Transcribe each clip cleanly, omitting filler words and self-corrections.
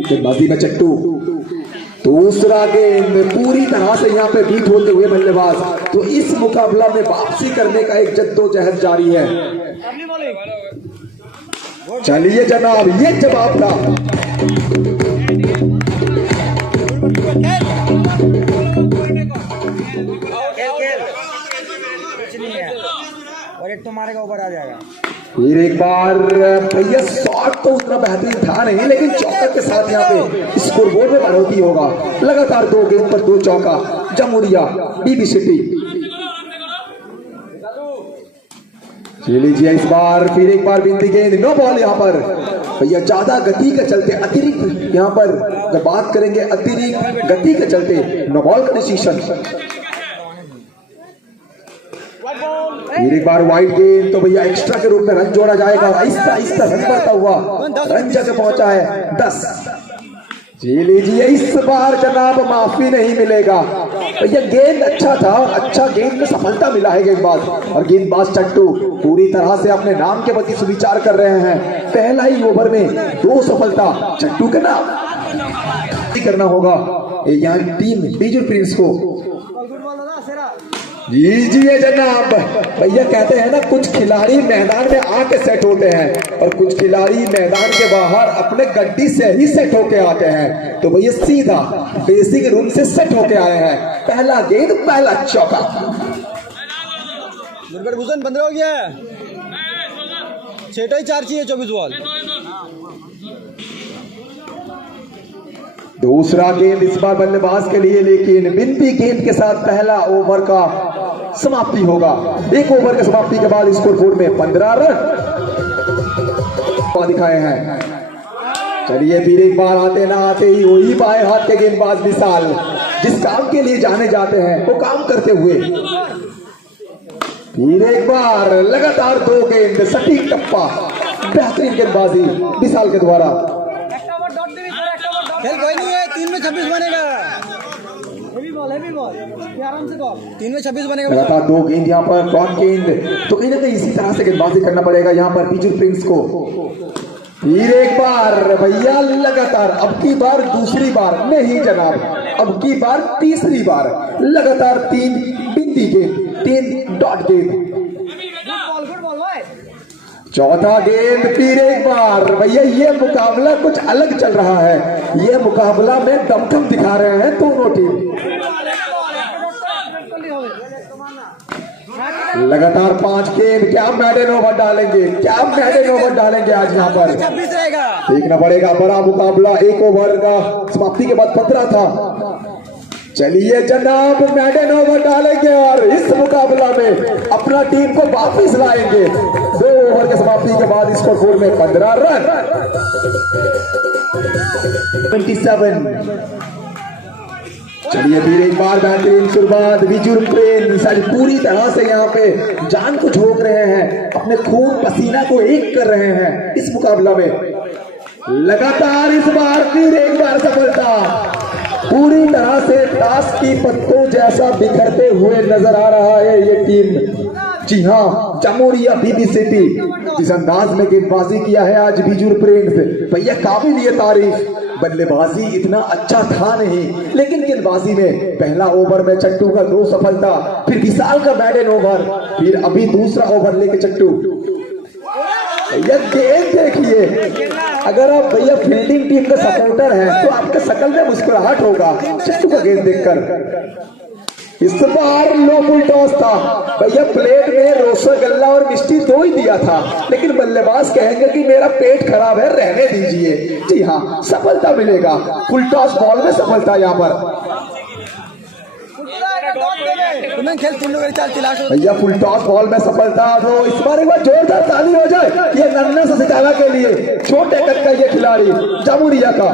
गेंदबाजी में चट्टू, दूसरा गेंद पूरी तरह से यहाँ पे बीट होते हुए बल्लेबाज। तो इस मुकाबला में वापसी करने का एक जद्दोजहद जारी है। चलिए जनाब, ये जवाब था। और एक तो मारेगा ऊपर आ जाएगा। फिर एक बार भैया शॉट तो उतना बेहतरीन था नहीं, लेकिन चौका के साथ यहाँ पे स्कोरबोर्ड में बढ़ोतरी होगा। लगातार 2 गेंद पर 2 चौका, जमुरिया बीबी सिटी। लीजिए इस बार फिर एक बार बिंदी गेंद, नो बॉल यहाँ पर। भैया ज्यादा गति के चलते, अतिरिक्त यहाँ पर जब बात करेंगे अतिरिक्त गति के चलते नो बॉल का डिसीजन। फिर एक बार वाइड गेंद, तो भैया एक्स्ट्रा के रूप में रन जोड़ा जाएगा। आहिस्ता आहिस्ता रन बढ़ता हुआ रन जगह पहुंचा है 10। जी लीजिए, इस बार जनाब माफी नहीं मिलेगा। भैया गेंद अच्छा था, अच्छा गेंद में सफलता मिला है गेंदबाज। और गेंदबाज चट्टू पूरी तरह से अपने नाम के प्रति सुविचार कर रहे हैं। पहला ही ओवर में 2 सफलता चट्टू के नाम करना होगा यहाँ टीम बीजू प्रिंस को। लीजिए जनाब, भैया कहते हैं ना, कुछ खिलाड़ी मैदान में आके सेट होते हैं और कुछ खिलाड़ी मैदान के बाहर अपने गड्डी से ही सेट होके आते हैं। तो भैया सीधा बेसिक रूम से सेट होके आए हैं। पहला गेंद, पहला चौका। भूषण 15 हो गया, 6 4 चाहिए 24 बॉल। दूसरा गेंद इस बार बल्लेबाज के लिए, लेकिन बिनती गेंद के साथ पहला ओवर का समाप्ति होगा। 1 ओवर के समाप्ति के बाद स्कोर बोर्ड में 15 रन दिखाए हैं। चलिए फिर एक बार आते ना आते ही वही बाएं हाथ के गेंदबाज विशाल, जिस काम के लिए जाने जाते हैं वो काम करते हुए। फिर एक बार लगातार 2 गेंद, सटीक टप्पा, बेहतरीन गेंदबाजी विशाल के द्वारा। खेल कोई नहीं है, 3 में 26 बनेगा। हेवी बॉल, आराम से बॉल, 3 में 26 बनेगा। लगातार 2 गेंद यहाँ पर, कौन गेंद, तो कहीं ना कहीं इसी तरह से गेंदबाजी करना पड़ेगा यहाँ पर बीजू प्रिंस को। फिर एक बार भैया लगातार, अब की बार दूसरी बार नहीं जनाब, अब की बार तीसरी बार लगातार 3 बिंदी गेंद, 3 डॉट गेंद। चौथा गेंद, फिर एक बार भैया ये मुकाबला कुछ अलग चल रहा है। ये मुकाबला में दमखम दिखा रहे हैं दोनों टीम। लगातार 5 गेंद, क्या मैडन ओवर डालेंगे, क्या मैडन ओवर डालेंगे आज यहाँ पर, देखना पड़ेगा। बड़ा मुकाबला, 1 ओवर का समाप्ति के बाद 15 था। चलिए जनाब, मैडन ओवर डालेंगे और इस मुकाबला में अपना टीम को वापस लाएंगे। 2 ओवर के समाप्ति के बाद स्कोर बोर्ड में 15 रन 27। चलिए फिर एक बार बेहतरीन शुरुआत, विजुर प्रिंस पूरी तरह से यहाँ पे जान को झोंक रहे हैं, अपने खून पसीना को एक कर रहे हैं इस मुकाबला में। लगातार इस बार फिर एक बार सफलता, पूरी तरह से ताश की पत्तों जैसा बिखरते हुए नजर आ रहा है ये टीम। जी हाँ, जमुरिया बीबी सिटी, जिस अंदाज में गेंदबाजी किया है आज बीजू प्रिंस, भैया काबिल ये तारीफ। बल्लेबाजी इतना अच्छा था नहीं, लेकिन गेंदबाजी में पहला ओवर में चट्टू का 2 सफलता, फिर विशाल का मैडन ओवर, फिर अभी दूसरा ओवर लेके चट्टू। भैया गेंद देखिए, अगर आप भैया फील्डिंग टीम का सपोर्टर हैं तो आपके शकल में मुस्कुराहट होगा चट्टू का गेंद देखकर। इस बार लो फुल टॉस था भैया, प्लेट में रसगुल्ला और मिष्टी 2 ही दिया था, लेकिन बल्लेबाज कहेंगे कि मेरा पेट खराब है, रहने दीजिए। जी हाँ, सफलता मिलेगा, फुल टॉस बॉल में सफलता यहाँ पर। खेल 3 लोग भैया फुल टॉस बॉल में सफलता, तो इस बार एक बार जोरदार ताली हो जाए ये नन्ना से सितारा के लिए, छोटे कद का ये खिलाड़ी जमुरिया का।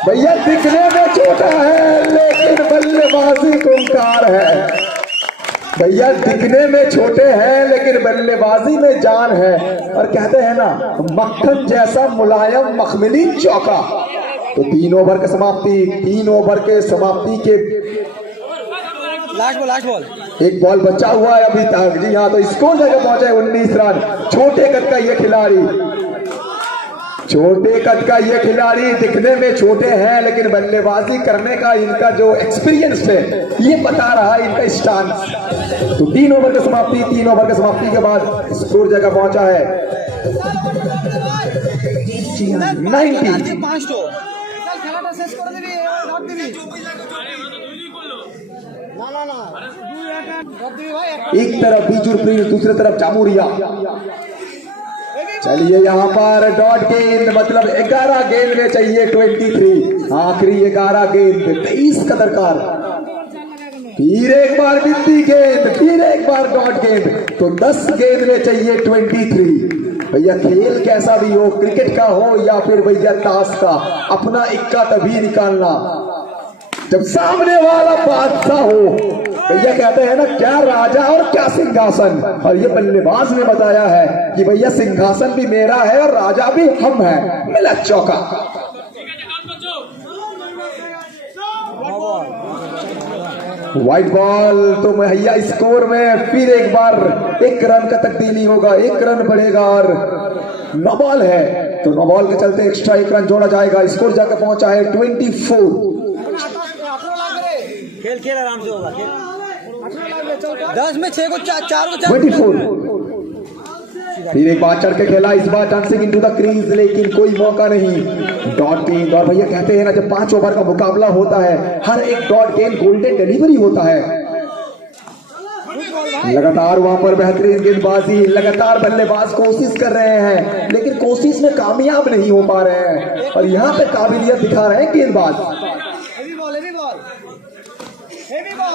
भैया दिखने में छोटा है लेकिन बल्लेबाजी खूंखार है। भैया दिखने में छोटे हैं लेकिन बल्लेबाजी में जान है। और कहते हैं ना, मक्खन जैसा मुलायम मखमली चौका। तो 3 ओवर के समाप्ति, 3 ओवर के समाप्ति के लास्ट बॉल, एक बॉल बचा हुआ है अभी तक। जी हाँ, तो स्कोर जगह पहुंचे 19 रन, छोटे कद का ये खिलाड़ी। छोटे कद का ये खिलाड़ी दिखने में छोटे हैं, लेकिन बल्लेबाजी करने का इनका जो एक्सपीरियंस है ये बता रहा है इनका स्टांस। तो 3 ओवर की समाप्ति, 3 ओवर की समाप्ति के बाद स्कोर जगह पहुंचा है 90। 5 तो খেলাটা শেষ করে দিবি, রাত দিবি না না 2-1 রাত দিবি ভাই। एक तरफ बीजुरप्रीत, दूसरी तरफ जामुरिया। चलिए यहाँ पर डॉट गेंद, मतलब 11 गेंद में चाहिए 23, आखिरी 11 गेंद 23 का दरकार। फिर एक बार बिंदी गेंद, फिर एक बार डॉट गेंद, तो 10 गेंद में चाहिए 23। भैया खेल कैसा भी हो, क्रिकेट का हो या फिर भैया ताश का, अपना इक्का तभी निकालना जब सामने वाला बादशाह हो। भैया कहते हैं ना, क्या राजा और क्या सिंहासन, और ये बल्लेबाज ने बताया है कि भैया सिंहासन भी मेरा है और राजा भी हम हैं। मिला चौका। White ball. तो भैया स्कोर में फिर एक बार 1 रन का तब्दीली होगा, 1 रन बढ़ेगा और 9 बॉल है, तो 9 बॉल के चलते एक्स्ट्रा 1 रन जोड़ा जाएगा। स्कोर जाकर पहुंचा है 24। खेल खेल आराम से होगा, खेल 10 में 6 को 4 को 24। फिर एक बार चढ़ के खेला, इस बार डांसिंग इनटू द क्रीज, लेकिन कोई मौका नहीं। डॉट गेंद, और भैया कहते हैं ना, जब 5 ओवर का मुकाबला होता है, हर एक डॉट गेंद गोल्डन डिलीवरी होता है। लगातार वहां पर बेहतरीन गेंदबाजी, लगातार बल्लेबाज कोशिश कर रहे हैं, लेकिन कोशिश में कामयाब नहीं हो पा रहे हैं, और यहाँ पे काबिलियत दिखा रहे हैं गेंदबाज।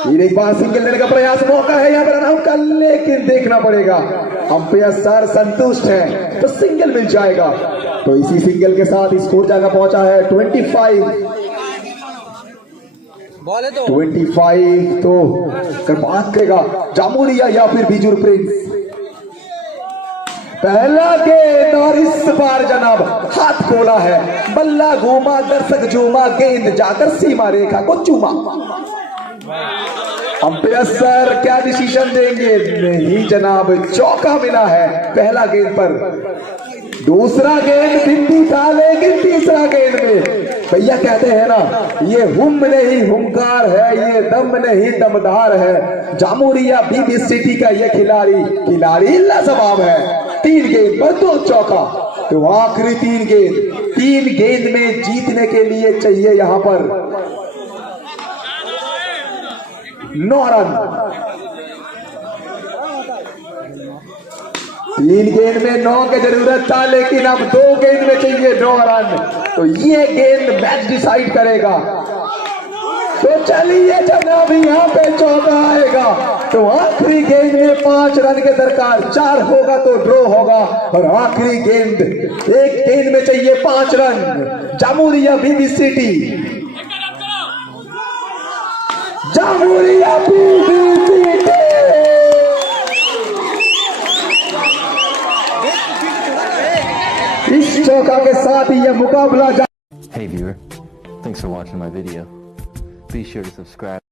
फिर एक बार सिंगल लेने का प्रयास, मौका है यहाँ पर रन आउट का, लेकिन देखना पड़ेगा अंपायर सर संतुष्ट हैं तो सिंगल मिल जाएगा। तो इसी सिंगल के साथ स्कोर जाकर पहुंचा है 25। बॉल है तो 25 तो कर बात करेगा जामुरिया या फिर बीजुरप्रीत। पहला गेंद, और इस बार जनाब हाथ खोला है, बल्ला घूमा, दर्शक झूमा, गेंद जाकर सीमा रेखा को चूमा। अंपायर सर क्या डिसीजन देंगे? नहीं जनाब, चौका मिला है पहला गेंद पर। दूसरा गेंद बिंदी था, लेकिन तीसरा गेंद में भैया कहते हैं ना, ये हुम नहीं हुंकार है, ये दम नहीं दमदार है। जामुरिया बीबी सिटी का ये खिलाड़ी लाजवाब है। 3 गेंद पर 2 चौका, तो आखिरी 3 गेंद में जीतने के लिए चाहिए यहां पर 9 रन। 3 गेंद में 9 की जरूरत था, लेकिन अब 2 गेंद में चाहिए 9 रन, तो ये गेंद मैच डिसाइड करेगा। तो चलिए जनाब, यहाँ पे चौका आएगा, तो आखिरी गेंद में 5 रन के दरकार, 4 होगा तो ड्रॉ होगा, और आखिरी गेंद, 1 गेंद में चाहिए 5 रन। जामुरिया बीबी सिटी, जामुरिया बीबी सिटी। इस चौका के साथ ही यह मुकाबला। Hey viewer, thanks for watching my video. Be sure to subscribe.